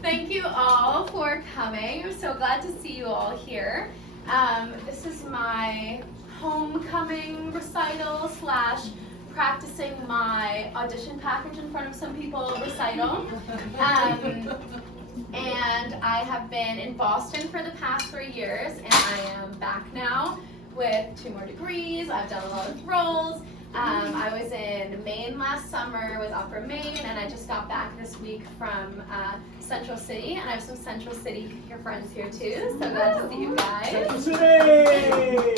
Thank you all for coming. I'm so glad to see you all here. This is my homecoming recital slash practicing my audition package in front of some people recital. And I have been in Boston for the past 3 years, and I am back now with 2 more degrees. I've done a lot of roles. I was in Maine last summer with Opera Maine, and I just got back this week from Central City, and I have some Central City friends here too, so glad to see you guys. Central City!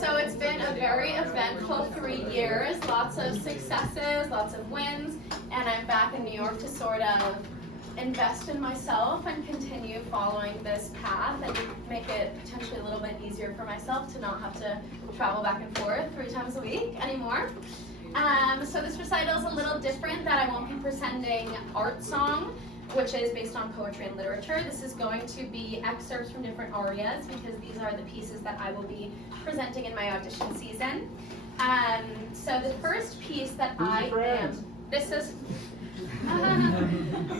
So it's been a very eventful 3 years, lots of successes, lots of wins, and I'm back in New York to sort of invest in myself and continue following this path and make it potentially a little bit easier for myself to not have to travel back and forth 3 times a week anymore. So this recital is a little different, that I won't be presenting art song, which is based on poetry and literature. This is going to be excerpts from different arias, because these are the pieces that I will be presenting in my audition season. So the first piece that I am, this is,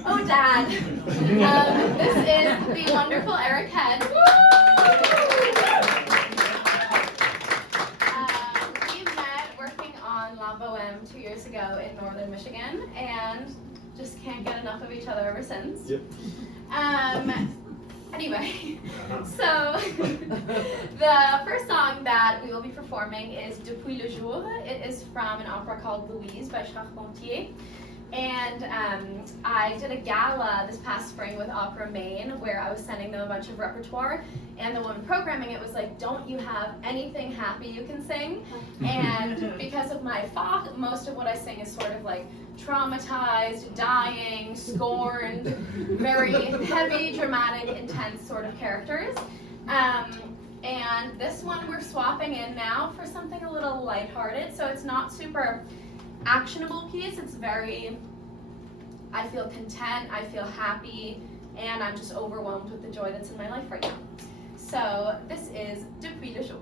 oh Dad, this is the wonderful Eric Head. We met working on La Bohème 2 years ago in northern Michigan, and just can't get enough of each other ever since. Yep. Anyway, so the first song that we will be performing is Depuis, jour. It is from an opera called Louise by Charpentier. And I did a gala this past spring with Opera Maine where I was sending them a bunch of repertoire, and the woman programming it was like, don't you have anything happy you can sing? And because of my FOC, most of what I sing is sort of like traumatized, dying, scorned, very heavy, dramatic, intense sort of characters. And this one we're swapping in now for something a little lighthearted, so it's not super actionable piece. It's very, I feel content, I feel happy, and I'm just overwhelmed with the joy that's in my life right now. So this is Depuis, jour.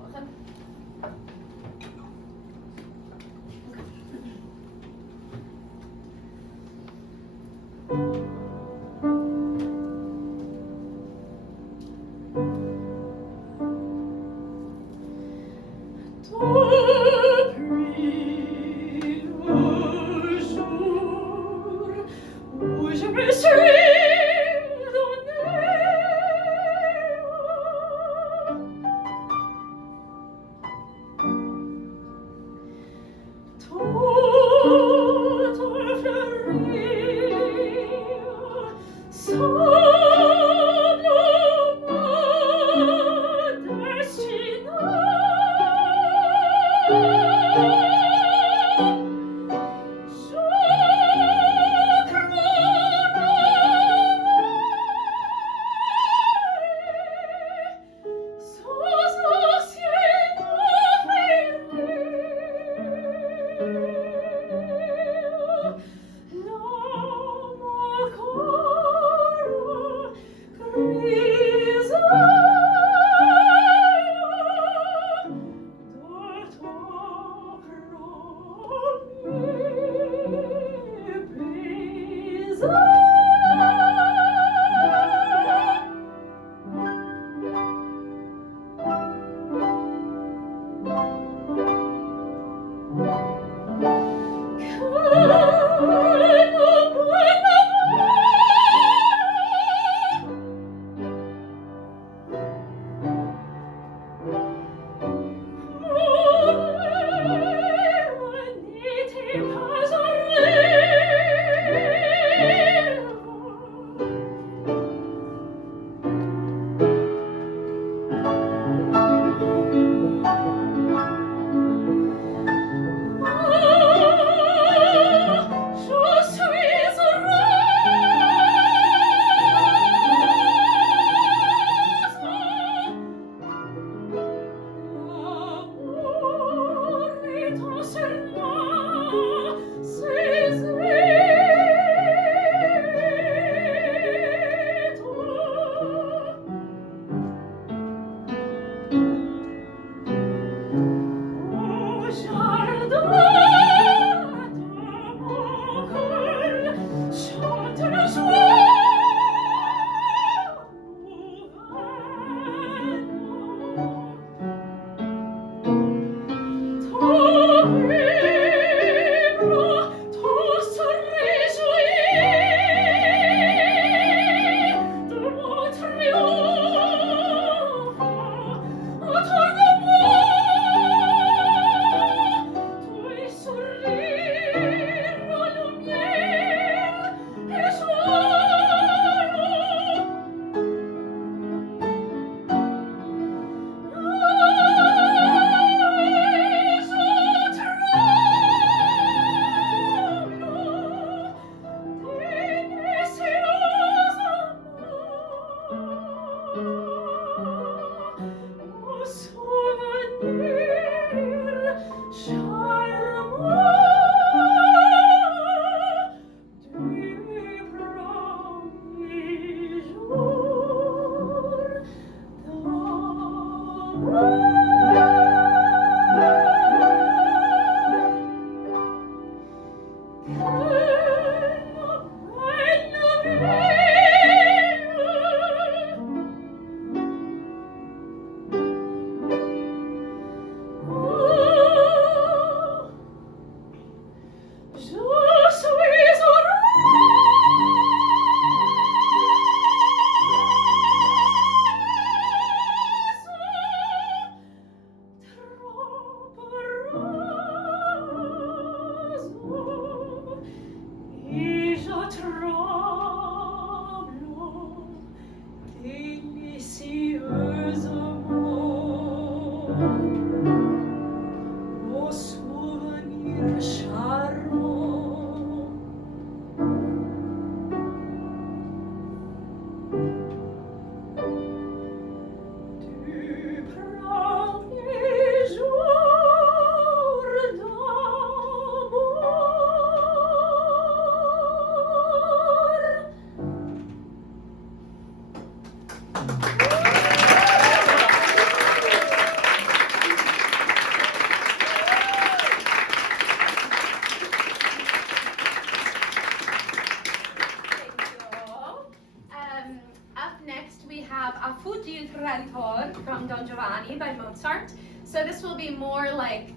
Fuggi traditor from Don Giovanni by Mozart. So this will be more like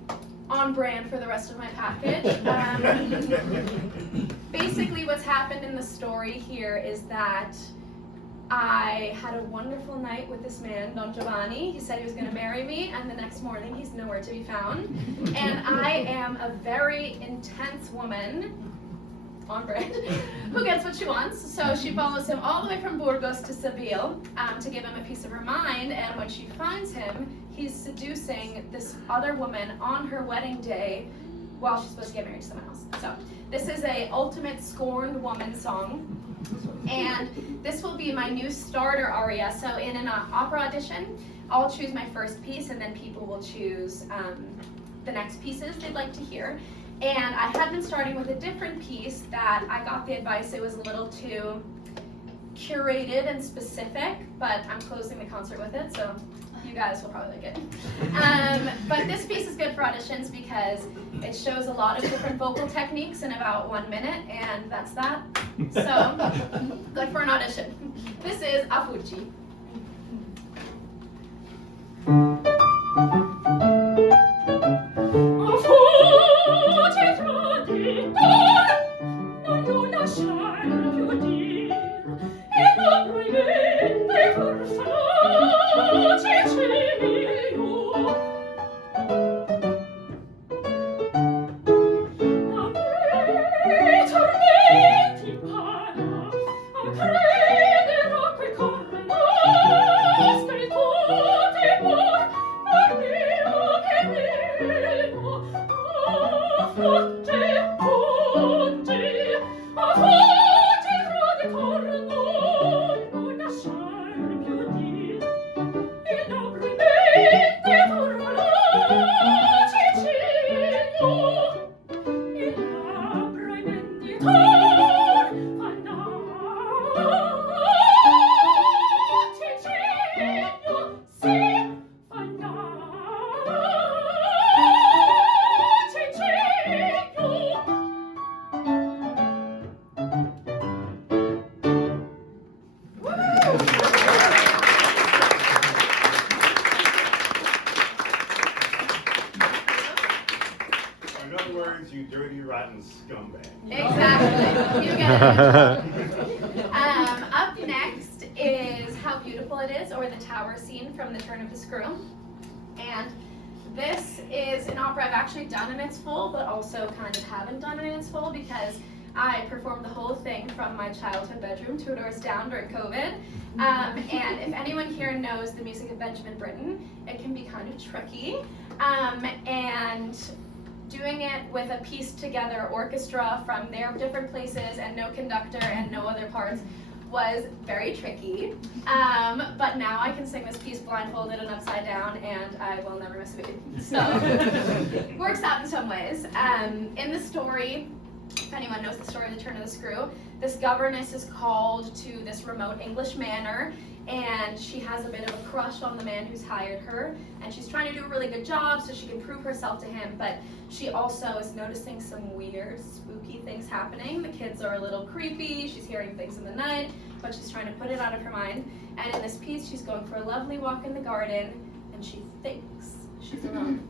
on brand for the rest of my package. Basically what's happened in the story here is that I had a wonderful night with this man, Don Giovanni. He said he was going to marry me, and the next morning he's nowhere to be found. And I am a very intense woman, on brand, who gets what she wants. So she follows him all the way from Burgos to Seville to give him a piece of her mind. And when she finds him, he's seducing this other woman on her wedding day while she's supposed to get married to someone else. So this is a ultimate scorned woman song. And this will be my new starter aria. So in an opera audition, I'll choose my first piece, and then people will choose the next pieces they'd like to hear. And I had been starting with a different piece that I got the advice it was a little too curated and specific, but I'm closing the concert with it, so you guys will probably like it. But this piece is good for auditions because it shows a lot of different vocal techniques in about 1 minute, and that's that. So, good for an audition. This is a Fuggi. Exactly. You get it. Up next is How Beautiful It Is, or the tower scene from The Turn of the Screw. And this is an opera I've actually done in its full, but also kind of haven't done it in its full because I performed the whole thing from my childhood bedroom 2 doors down during COVID. And if anyone here knows the music of Benjamin Britten, it can be kind of tricky. And doing it with a pieced together orchestra from their different places and no conductor and no other parts was very tricky. But now I can sing this piece blindfolded and upside down, and I will never miss a beat. So works out in some ways. In the story, if anyone knows the story of the Turn of the Screw, this governess is called to this remote English manor, and she has a bit of a crush on the man who's hired her, and she's trying to do a really good job so she can prove herself to him, but she also is noticing some weird, spooky things happening. The kids are a little creepy, she's hearing things in the night, but she's trying to put it out of her mind. And in this piece, she's going for a lovely walk in the garden, and she thinks she's alone.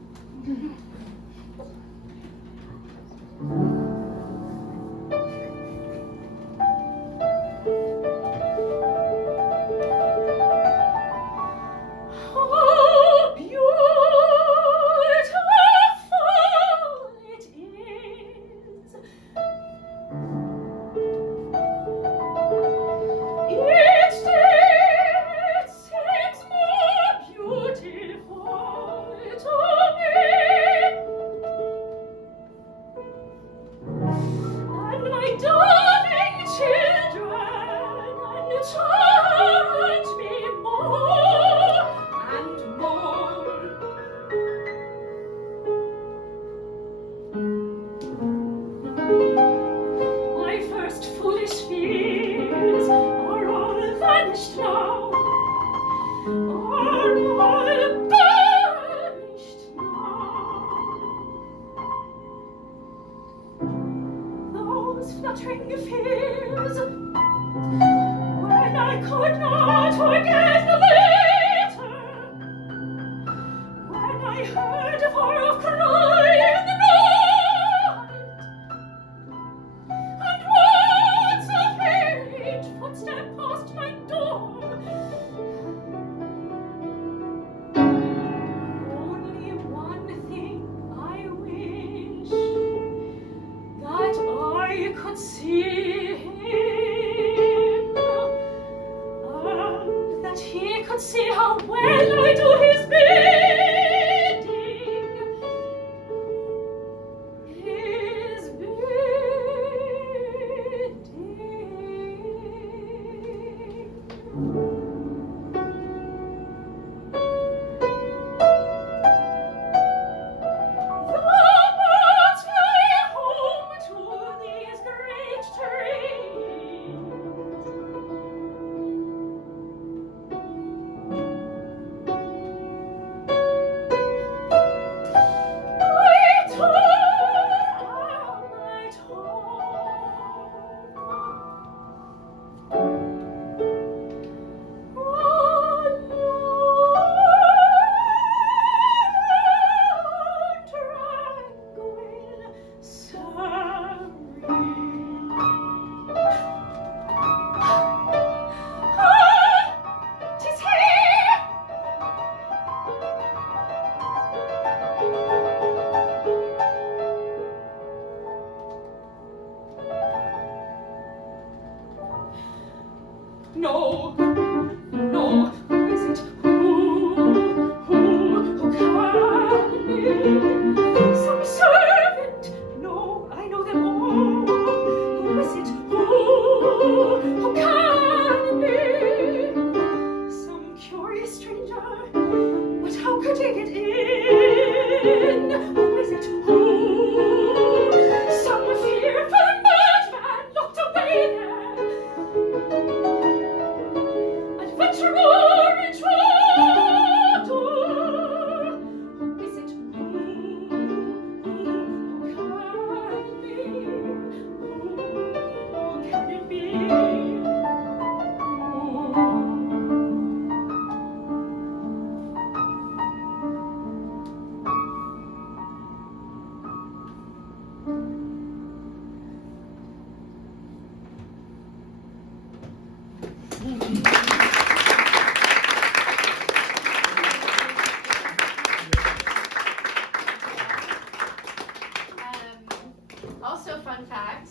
Also, fun fact,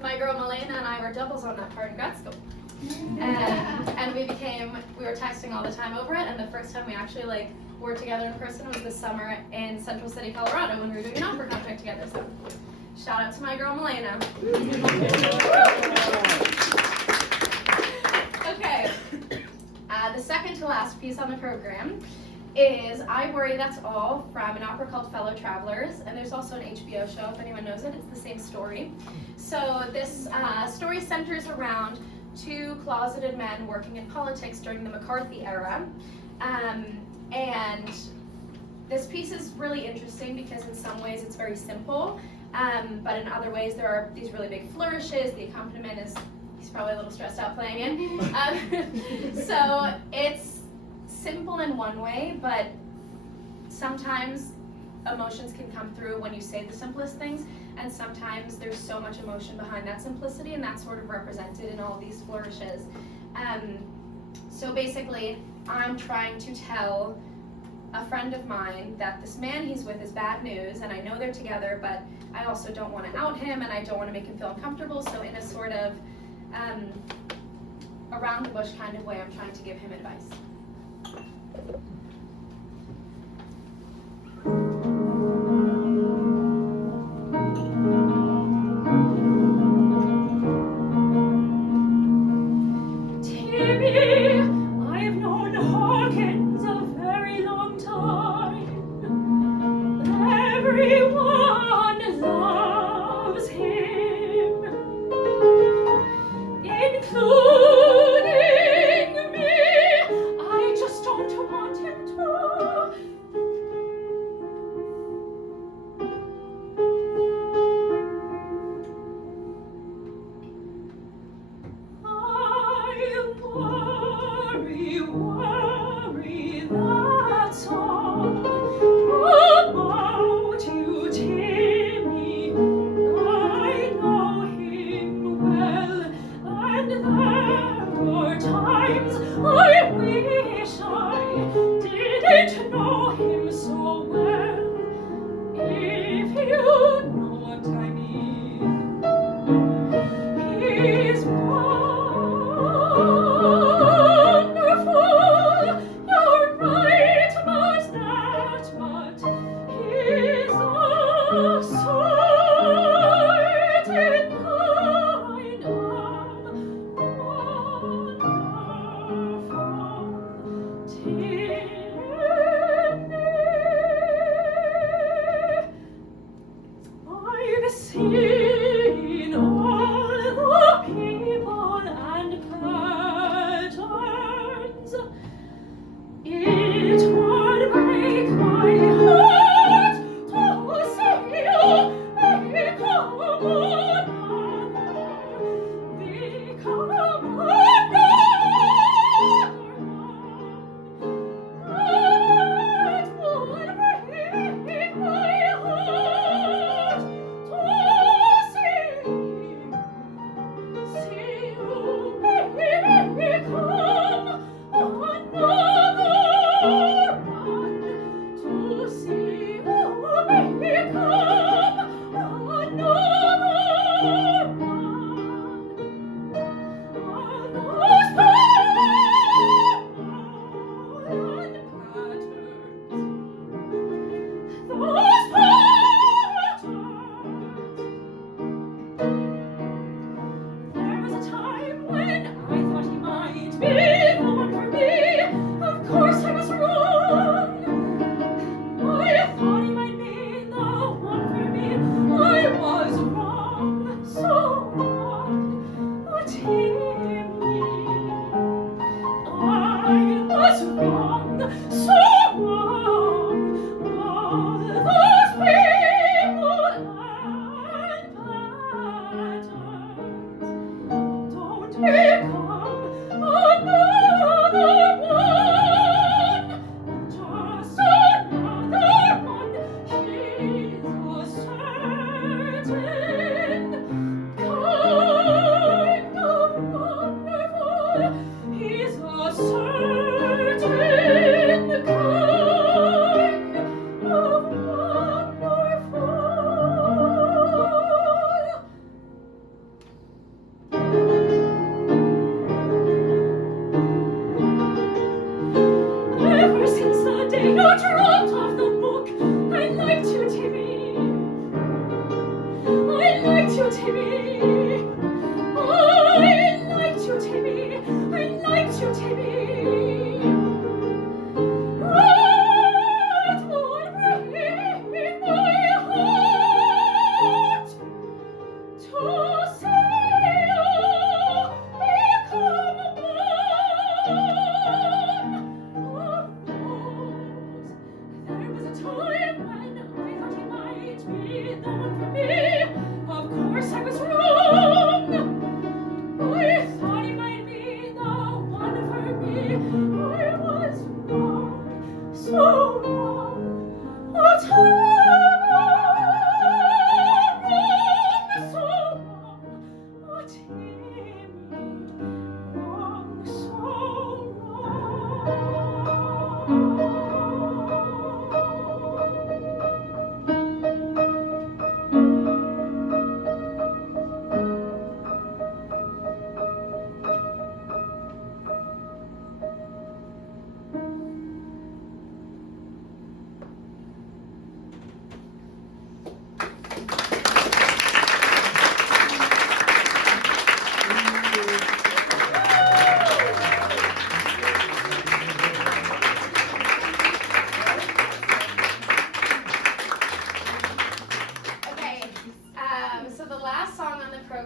my girl Milena and I were doubles on that part in grad school. And we were texting all the time over it, and the first time we actually were together in person was this summer in Central City, Colorado, when we were doing an opera contract together. So shout out to my girl Milena. Okay, the second to last piece on the program is I Worry That's All from an opera called Fellow Travelers, and there's also an HBO show if anyone knows it. It's the same story. So this story centers around two closeted men working in politics during the McCarthy era, and this piece is really interesting because in some ways it's very simple, but in other ways there are these really big flourishes. The accompaniment is, he's probably a little stressed out playing it. So it's simple in one way, but sometimes emotions can come through when you say the simplest things, and sometimes there's so much emotion behind that simplicity, and that's sort of represented in all these flourishes. So basically, I'm trying to tell a friend of mine that this man he's with is bad news, and I know they're together, but I also don't want to out him, and I don't want to make him feel uncomfortable, so in a sort of around the bush kind of way, I'm trying to give him advice.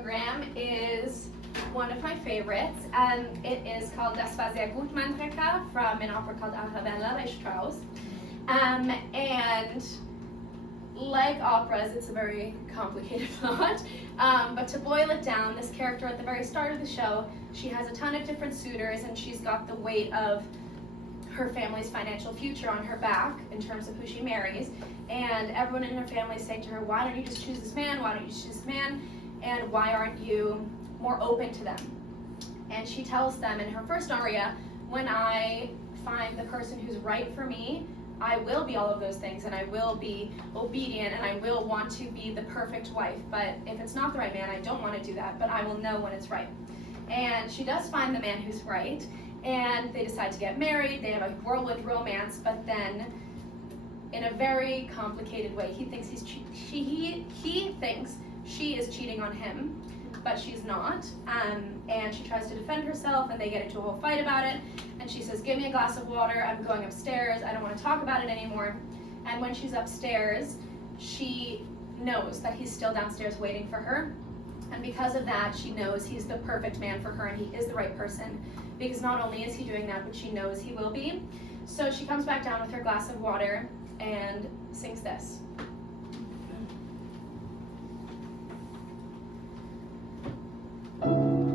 program is one of my favorites. It is called Das war sehr gut, Mandryka, from an opera called Arabella by Strauss. And like operas, it's a very complicated plot. But to boil it down, this character at the very start of the show, she has a ton of different suitors, and she's got the weight of her family's financial future on her back in terms of who she marries. And everyone in her family is saying to her, why don't you just choose this man? Why don't you choose this man? And why aren't you more open to them? And she tells them in her first aria, when I find the person who's right for me, I will be all of those things, and I will be obedient, and I will want to be the perfect wife. But if it's not the right man, I don't want to do that, but I will know when it's right. And she does find the man who's right, and they decide to get married. They have a whirlwind romance, but then in a very complicated way, he thinks he thinks she is cheating on him, but she's not. And she tries to defend herself, and they get into a whole fight about it. And she says, give me a glass of water, I'm going upstairs, I don't want to talk about it anymore. And when she's upstairs, she knows that he's still downstairs waiting for her. And because of that, she knows he's the perfect man for her, and he is the right person. Because not only is he doing that, but she knows he will be. So she comes back down with her glass of water and sings this. Oh!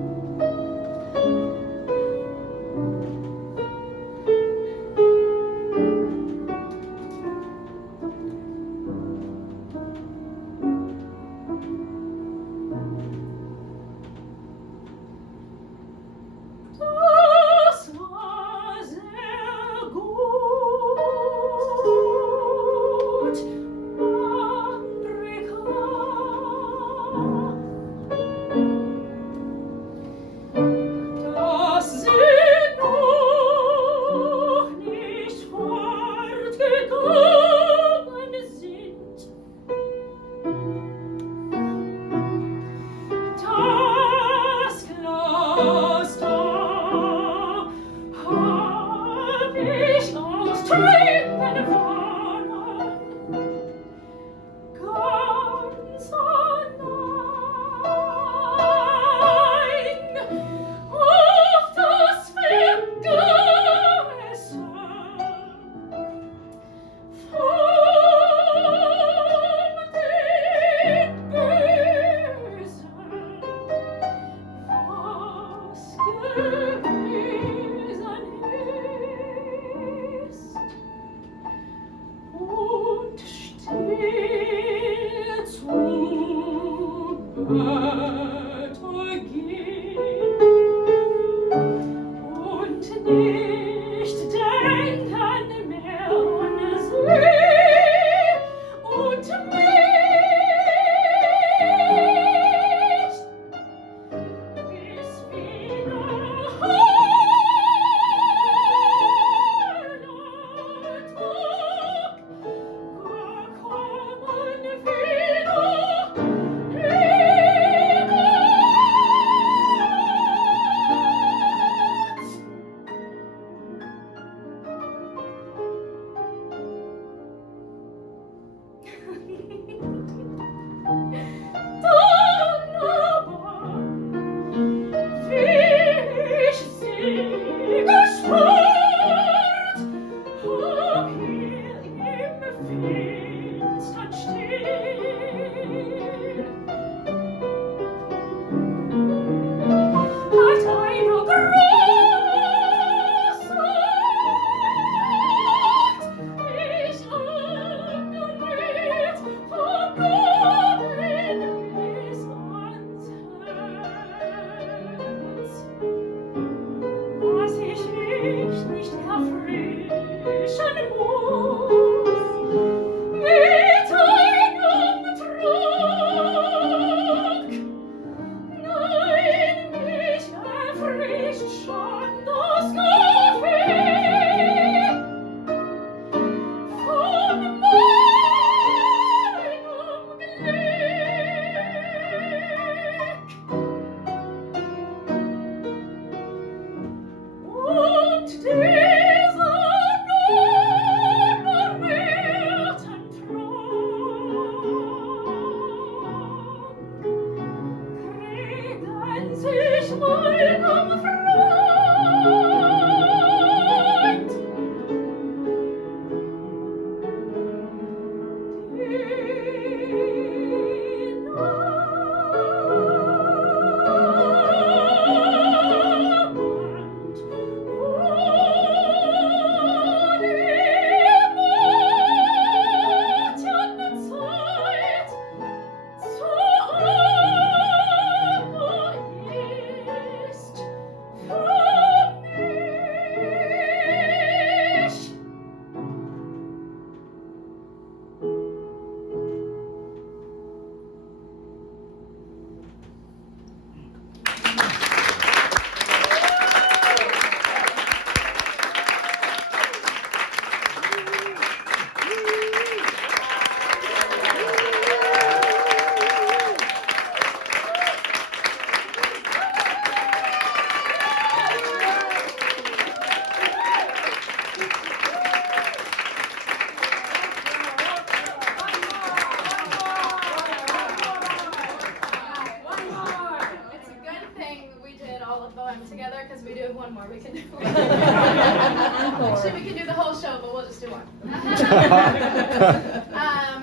Together because we do have one more we can do. Actually, we can do the whole show, but we'll just do one.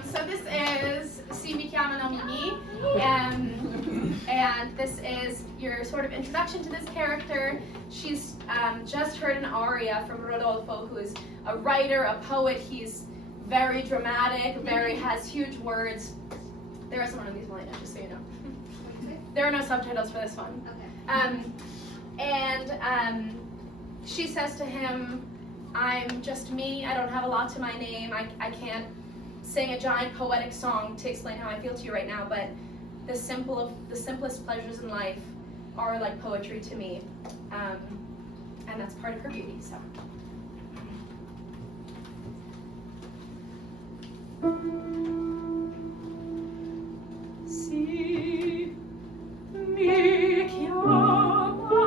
So this is Si chiamano Mimì, and this is your sort of introduction to this character. She's just heard an aria from Rodolfo, who is a writer, a poet. He's very dramatic, has huge words. There isn't one of these lined up, just so you know. There are no subtitles for this one. Okay. And she says to him, I'm just me, I don't have a lot to my name, I can't sing a giant poetic song to explain how I feel to you right now, but the simplest pleasures in life are like poetry to me, and that's part of her beauty, so. Si mi chiamano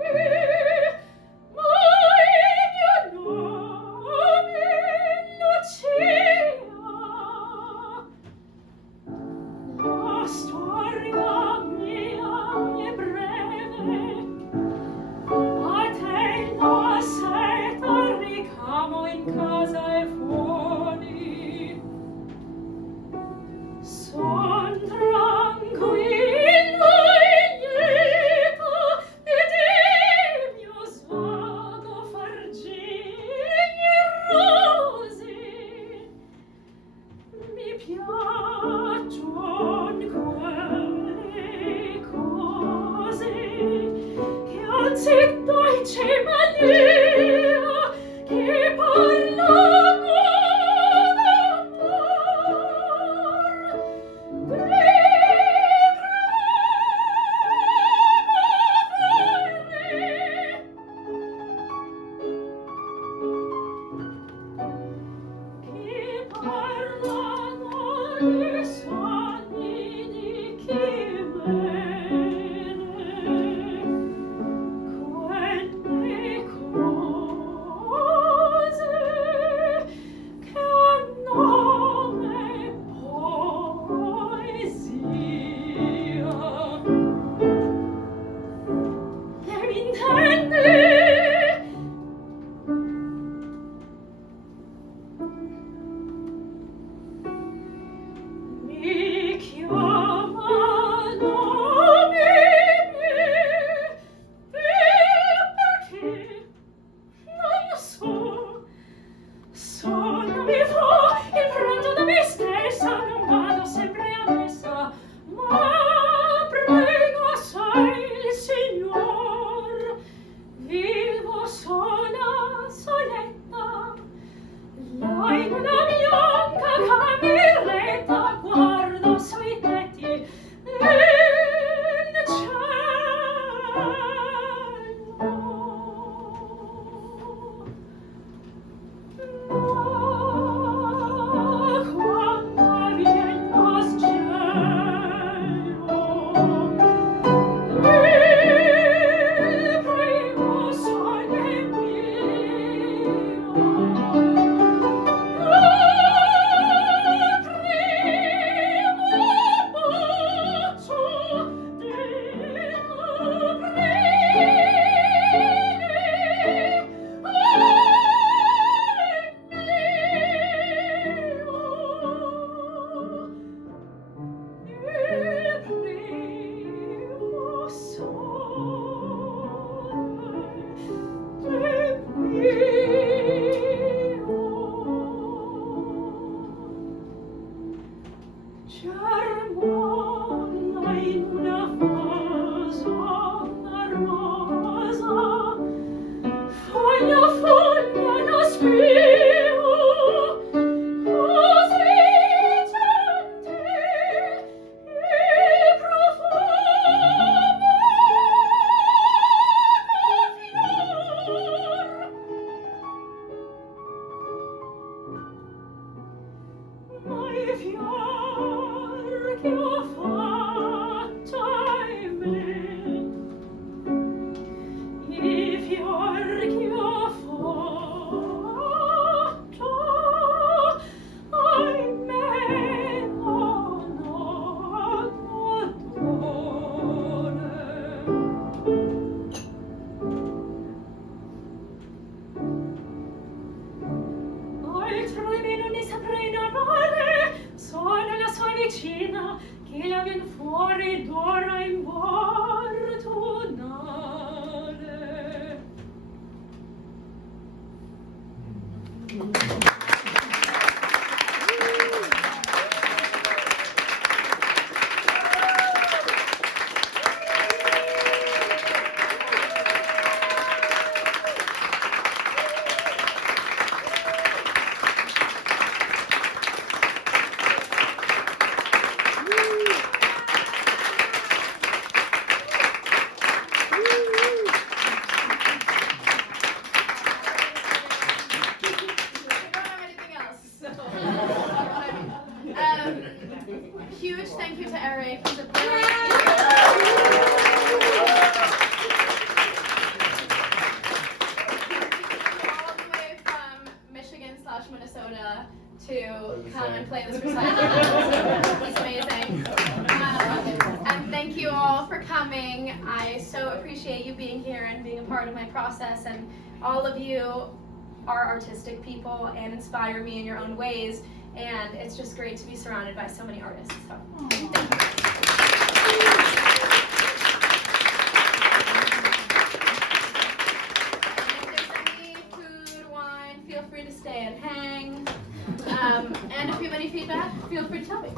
Mimì, ma il mio nome Lucia. La storia mia è breve, a te la seta ricamo in casa e stridora importunale. Huge thank you to Eric. He's a brilliant all the way from Michigan/Minnesota to come and play this recital. It's amazing. And thank you all for coming. I so appreciate you being here and being a part of my process. And all of you are artistic people and inspire me in your own ways. And it's just great to be surrounded by so many artists. So, thank you. And if there's any food, wine, feel free to stay and hang. And if you have any feedback, feel free to tell me.